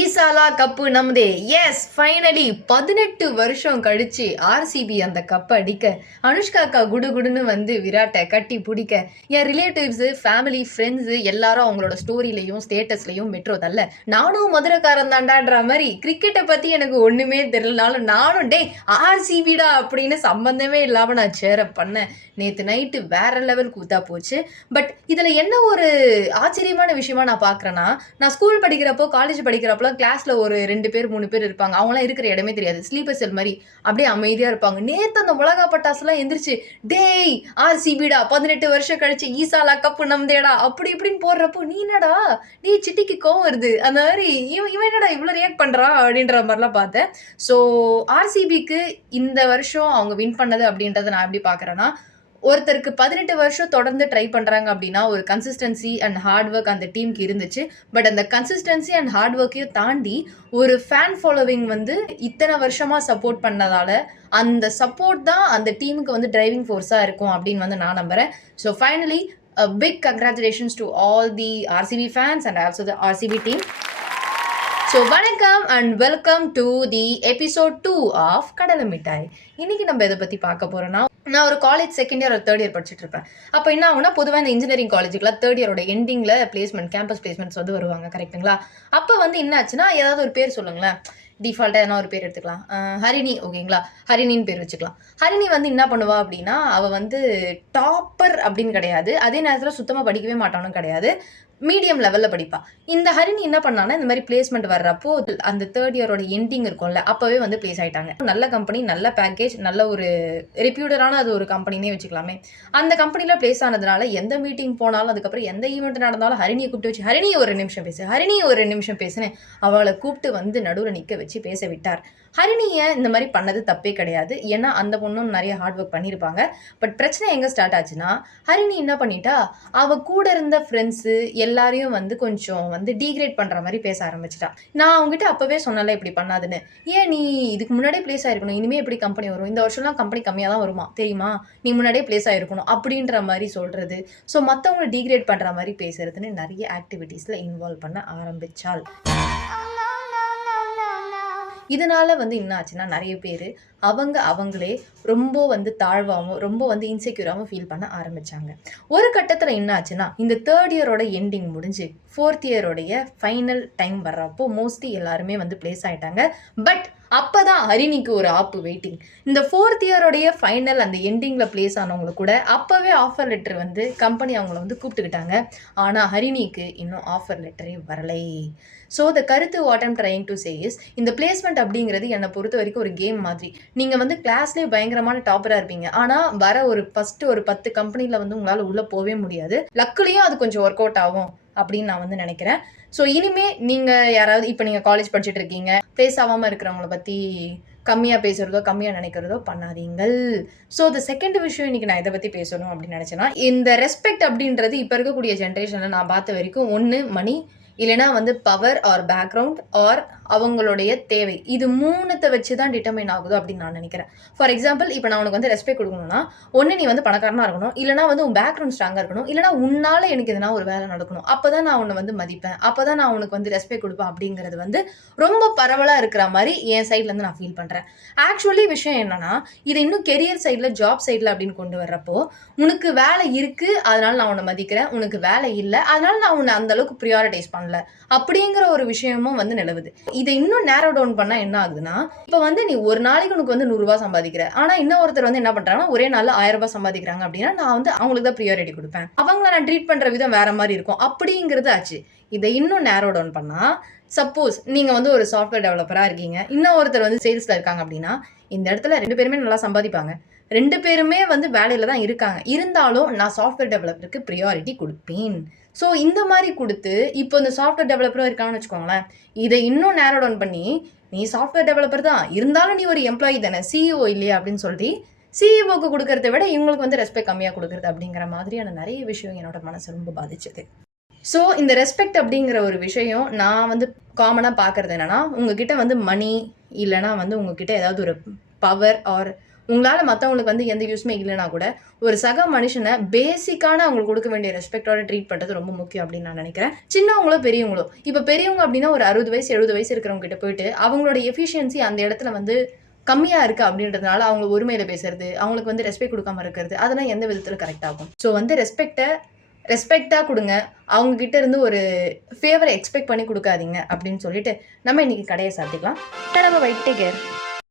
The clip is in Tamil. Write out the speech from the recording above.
ஈசாலா கப்பு நம்மதே. எஸ், ஃபைனலி 18 வருஷம் கழிச்சு ஆர்சிபி அந்த கப்பை அடிக்க, அனுஷ்கா அக்கா குடுகுடுன்னு வந்து விராட்டை கட்டி பிடிக்க, என் ரிலேட்டிவ்ஸு, ஃபேமிலி, ஃப்ரெண்ட்ஸு எல்லாரும் அவங்களோட ஸ்டோரியிலையும் ஸ்டேட்டஸ்லையும் மெட்ரோ தரல. நானும் மதுரைக்காரன் தாண்டான்ற மாதிரி கிரிக்கெட்டை பற்றி எனக்கு ஒன்றுமே தெரியலனாலும் நானும் டே ஆர்சிபிடா அப்படின்னு சம்பந்தமே இல்லாமல் நான் சேரப் பண்ணேன். நேற்று நைட்டு வேற லெவல் கூத்தா போச்சு. பட் இதில் என்ன ஒரு ஆச்சரியமான விஷயமா நான் பார்க்குறேன்னா, நான் ஸ்கூல் படிக்கிறப்போ, காலேஜ் படிக்கிறப்போ கிளாஸ்ல ஒரு 2 பேர் 3 பேர் இருப்பாங்க. அவங்கலாம் இருக்கிற இடமே தெரியாது. ஸ்லீப்பர் செல் மாதிரி அப்படியே அமைதியா இருப்பாங்க. நேத்து அந்த மிளகா பட்டாசுலாம் எந்திரிச்சு, டேய் ஆர்சிபிடா 18 வருஷம் கழிச்சு ஈசாலா கப்பு நம்மதேடா அப்படி இப்படின்னு போடுறப்போ, நீ என்னடா நீ சிட்டிக்கு கோவம் வருது அந்த மாதிரி இவன் என்னடா இவ்வளோ ரியாக்ட் பண்றான் அப்படின்ற மாதிரிலாம் பார்த்தேன். ஸோ ஆர்சிபிக்கு இந்த வருஷம் அவங்க வின் பண்ணது அப்படின்றத நான் எப்படி பார்க்குறேன்னா, ஒருத்தருக்கு 18 வருஷம் தொடர்ந்து ட்ரை பண்றாங்க அப்படின்னா ஒரு கன்சிஸ்டன்சி அண்ட் ஹார்ட் ஒர்க் அந்த டீமுக்கு இருந்துச்சு. பட் அந்த கன்சிஸ்டன்சி அண்ட் ஹார்ட் ஒர்க்கையும் தாண்டி ஒரு ஃபேன் ஃபாலோவிங் வந்து இத்தனை வருஷமா சப்போர்ட் பண்ணதால அந்த சப்போர்ட் தான் அந்த டீமுக்கு வந்து டிரைவிங் ஃபோர்ஸா இருக்கும் அப்படின்னு வந்து நான் நம்புறேன். So finally a big congratulations to all the RCB fans and also the RCB team. So வணக்கம் and welcome to the episode 2 of Kadalai Mittai. இன்னைக்கு நம்ம எதை பற்றி பார்க்க போகிறோன்னா, நான் ஒரு காலேஜ் செகண்ட் இயர் ஒரு தேர்ட் இயர் படிச்சுட்டு இருப்பேன். அப்போ என்ன ஆகுனா, பொதுவாக இந்த இன்ஜினியரிங் காலேஜுக்குலாம் தேர்ட் இயரோட எண்டிங்கில் பிளேஸ்மெண்ட் கேம்பஸ் பிளேஸ்மெண்ட்ஸ் வந்து வருவாங்க, கரெக்டுங்களா? அப்போ வந்து என்ன ஆச்சுன்னா, ஏதாவது ஒரு பேர் சொல்லுங்களேன். டிஃபால்ட்டாக என்ன ஒரு பேர் எடுத்துக்கலாம், ஹரிணி, ஓகேங்களா? ஹரிணின்னு பேர் வச்சுக்கலாம். ஹரிணி வந்து என்ன பண்ணுவா அப்படின்னா, அவள் வந்து டாப்பர் அப்படின்னு கிடையாது, அதே நேரத்தில் சுத்தமாக படிக்கவே மாட்டானும் கிடையாது, மீடியம் லெவலில் படிப்பா. இந்த ஹரிணி என்ன பண்ணான்னா, இந்த மாதிரி பிளேஸ்மெண்ட் வர்றப்போ அந்த தேர்ட் இயரோட எண்டிங் இருக்கும்ல, அப்போவே வந்து பிளேஸ் ஆகிட்டாங்க. நல்ல கம்பெனி, நல்ல பேக்கேஜ், நல்ல ஒரு ரெப்யூட்டடான அது ஒரு கம்பெனினே வச்சுக்கலாமே. அந்த கம்பெனியில் பிளேஸ் ஆனதுனால எந்த மீட்டிங் போனாலும், அதுக்கப்புறம் எந்த ஈவெண்ட் நடந்தாலும் ஹரிணியை கூப்பிட்டு வச்சு, ஹரிணி ஒரு நிமிஷம் பேசு, ஹரிணி ஒரு நிமிஷம் பேசுன்னு அவளை கூப்பிட்டு வந்து நடுவில் நிற்க வச்சு பேச விட்டார். ஹரிணியை இந்த மாதிரி பண்ணது தப்பே கிடையாது, ஏன்னா அந்த பொண்ணும் நிறைய ஹார்ட் ஒர்க் பண்ணியிருப்பாங்க. பட் பிரச்சனை எங்கே ஸ்டார்ட் ஆச்சுன்னா, ஹரிணி என்ன பண்ணிட்டா, அவள் கூட இருந்த ஃப்ரெண்ட்ஸு எல்லாரையும் வந்து கொஞ்சம் வந்து டீக்ரேட் பண்ணுற மாதிரி பேச ஆரம்பிச்சிட்டா. நான் அவங்ககிட்ட அப்போவே சொன்னல இப்படி பண்ணாதுன்னு. ஏன் நீ இதுக்கு முன்னாடியே பிளேஸ் ஆகிருக்கணும், இனிமேல் எப்படி கம்பெனி வரும், இந்த வருஷம்லாம் கம்பெனி கம்மியாக தான் வருமா தெரியுமா, நீ முன்னாடியே பிளேஸ் ஆகிருக்கணும் அப்படின்ற மாதிரி சொல்கிறது. ஸோ மற்றவங்களை டீக்ரேட் பண்ணுற மாதிரி பேசுறதுன்னு நிறைய ஆக்டிவிட்டீஸில் இன்வால்வ் பண்ண ஆரம்பித்தாள். இதனால வந்து என்ன ஆச்சுன்னா, நிறைய பேர் அவங்களே ரொம்ப வந்து தாழ்வாகவும் ரொம்ப வந்து இன்செக்யூராகவும் ஃபீல் பண்ண ஆரம்பித்தாங்க. ஒரு கட்டத்தில் என்ன ஆச்சுன்னா, இந்த தேர்ட் இயரோட எண்டிங் முடிஞ்சு ஃபோர்த் இயரோடைய ஃபைனல் டைம் வர்றப்போ மோஸ்ட்லி எல்லாருமே வந்து பிளேஸ் ஆகிட்டாங்க. பட் அப்போ தான் ஹரிணிக்கு ஒரு ஆப்பு வெயிட்டிங். இந்த ஃபோர்த் இயரோடைய ஃபைனல் அந்த எண்டிங்கில் பிளேஸ் ஆனவங்களை கூட அப்போவே ஆஃபர் லெட்டர் வந்து கம்பெனி அவங்கள வந்து கூப்பிட்டுக்கிட்டாங்க. ஆனால் ஹரிணிக்கு இன்னும் ஆஃபர் லெட்டரே வரலை. ஸோ த கருத்து what I'm trying to say is, இந்த பிளேஸ்மெண்ட் அப்படிங்கிறது என்னை பொறுத்த வரைக்கும் ஒரு கேம் மாதிரி. நீங்கள் வந்து கிளாஸ்லேயே பயங்கரமான டாப்பராக இருப்பீங்க, ஆனால் வர ஒரு ஃபஸ்ட்டு ஒரு 10 கம்பெனியில் வந்து உங்களால் உள்ளே போகவே முடியாது. லக்குலேயும் அது கொஞ்சம் ஒர்க் அவுட் ஆகும் அப்படின்னு நான் வந்து நினைக்கிறேன். ஸோ இனிமேல் நீங்கள் யாராவது இப்போ நீங்கள் காலேஜ் படிச்சுட்டு இருக்கீங்க, ஃபேஸ் ஆகாமல் இருக்கிறவங்கள பற்றி கம்மியாக பேசுகிறதோ கம்மியாக நினைக்கிறதோ பண்ணாதீங்கள். ஸோ த செகண்ட் விஷயம் இன்றைக்கி நான் இதை பற்றி பேசணும் அப்படின்னு நினச்சேன்னா, இந்த ரெஸ்பெக்ட் அப்படின்றது இப்போ இருக்கக்கூடிய ஜென்ரேஷனில் நான் பார்த்த வரைக்கும் ஒன்று மணி, இல்லைனா வந்து பவர் ஆர் பேக்ரவுண்ட் ஆர் அவங்களுடைய தேவை, இது மூணுத்தை வச்சு தான் டிட்டர்மைன் ஆகுது அப்படின்னு நான் நினைக்கிறேன். ஃபார் எக்ஸாம்பிள், இப்போ நான் உனக்கு வந்து ரெஸ்பெக்ட் கொடுக்கணும்னா, ஒன்று நீ வந்து பணக்காரனாக இருக்கணும், இல்லைனா வந்து உன் பேக்ரவுண்ட் ஸ்ட்ராங்காக இருக்கணும், இல்லைனா உன்னால் எனக்கு எதுனா ஒரு வேலை நடக்கணும், அப்போ தான் நான் உன்னை வந்து மதிப்பேன், அப்போ தான் நான் உனக்கு வந்து ரெஸ்பெக்ட் கொடுப்பேன் அப்படிங்கிறது வந்து ரொம்ப பரவலாக இருக்கிற மாதிரி என் சைட்லேருந்து நான் ஃபீல் பண்ணுறேன். ஆக்சுவலி விஷயம் என்னன்னா, இதை இன்னும் கெரியர் சைடில், ஜாப் சைடில் அப்படின்னு கொண்டு வர்றப்போ, உனக்கு வேலை இருக்குது அதனால நான் உன்னை மதிக்கிறேன், உனக்கு வேலை இல்லை அதனால நான் உன்னை அந்த அளவுக்கு ப்ரியாரிட்டைஸ் பண்ணல அப்படிங்கிற ஒரு விஷயமும் வந்து நிலவுது. இதை இன்னும் நேரோ டவுன் பண்ணா என்ன ஆகுதுன்னா, இப்போ வந்து நீ ஒரு நாளைக்கு உனக்கு வந்து 100 ரூபாய் சம்பாதிக்கிற, ஆனா இன்னொருத்தர் வந்து என்ன பண்றாங்கன்னா ஒரே நாள்ல 1000 ரூபாய் சம்பாதிக்கிறாங்க அப்படின்னா, நான் வந்து அவங்களுக்கு தான் ப்ரியாரிட்டி கொடுப்பேன், அவங்கள நான் ட்ரீட் பண்ற விதம் வேற மாதிரி இருக்கும் அப்படிங்கிறது ஆச்சு. இதை இன்னும் நேரோ டவுன் பண்ணா, சப்போஸ் நீங்க வந்து ஒரு சாஃப்ட்வேர் டெவலப்பரா இருக்கீங்க, இன்னொருத்தர் வந்து சேல்ஸ்ல இருக்காங்க அப்படின்னா, இந்த இடத்துல 2 பேருமே நல்லா சம்பாதிப்பாங்க, 2 பேருமே வந்து வேலையில தான் இருக்காங்க, இருந்தாலும் நான் சாஃப்ட்வேர் டெவலப்பருக்கு ப்ரியாரிட்டி கொடுப்பேன். ஸோ இந்த மாதிரி கொடுத்து இப்போ இந்த சாஃப்ட்வேர் டெவலப்பரும் இருக்கான்னு வச்சுக்கோங்களேன், இதை இன்னும் நேரோ டவுன் பண்ணி, நீ சாஃப்ட்வேர் டெவலப்பர் தான் இருந்தாலும் நீ ஒரு எம்ப்ளாயி தானே, சிஇஓ இல்லையா அப்படின்னு சொல்லிட்டு சிஇஓக்கு கொடுக்கறத விட இவங்களுக்கு வந்து ரெஸ்பெக்ட் கம்மியாக கொடுக்குறது அப்படிங்கிற மாதிரியான நிறைய விஷயம் என்னோட மனசு ரொம்ப பாதிச்சது. ஸோ இந்த ரெஸ்பெக்ட் அப்படிங்கிற ஒரு விஷயம் நான் வந்து காமனாக பார்க்குறது என்னென்னா, உங்ககிட்ட வந்து மணி இல்லைனா வந்து உங்ககிட்ட ஏதாவது ஒரு பவர் ஆர் உங்களால் மற்றவங்களுக்கு வந்து எந்த யூஸ்மே இல்லைனா கூட ஒரு சக மனுஷனை பேசிக்கான அவங்களுக்கு கொடுக்க வேண்டிய ரெஸ்பெக்டோட ட்ரீட் பண்ணுறது ரொம்ப முக்கியம் அப்படின்னு நான் நினைக்கிறேன். சின்னவங்களோ பெரியவங்களோ, இப்போ பெரியவங்க அப்படின்னா ஒரு 60 வயசு 70 வயசு இருக்கிறவங்க கிட்ட போயிட்டு அவங்களோட எஃபிஷியன்சி அந்த இடத்துல வந்து கம்மியாக இருக்குது அப்படின்றதுனால அவங்க ஒருமையில் பேசுறது, அவங்களுக்கு வந்து ரெஸ்பெக்ட் கொடுக்காம இருக்கிறது, அதெல்லாம் எந்த விதத்தில் கரெக்ட் ஆகும்? ஸோ வந்து ரெஸ்பெக்டாக கொடுங்க. அவங்ககிட்ட இருந்து ஒரு ஃபேவரை எக்ஸ்பெக்ட் பண்ணி கொடுக்காதீங்க அப்படின்னு சொல்லிட்டு நம்ம இன்னைக்கு கடையை சாத்திக்கலாம். நம்ம வைட் டேக் கேர்.